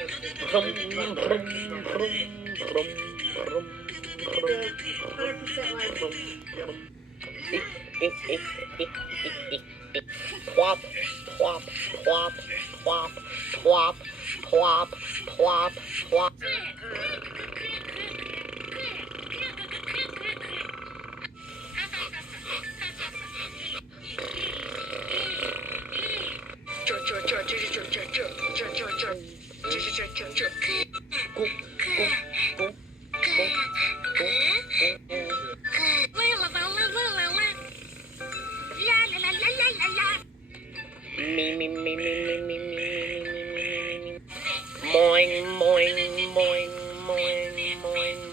Brum, brum, brum, brum, brum, brum. 100% like Plop, plop, plop, plop, plop, plop, plop, plop. Moing, moing, moing, moing, moing, moing.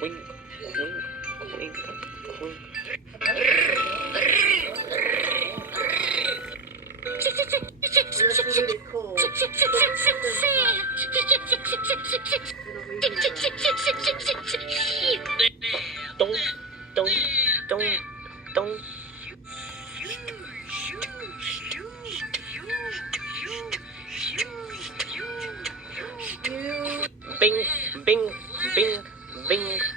Wing, wing, wing, wing. that's really cool. Don't, don't, don't, don't. Bing, bing, bing, bing.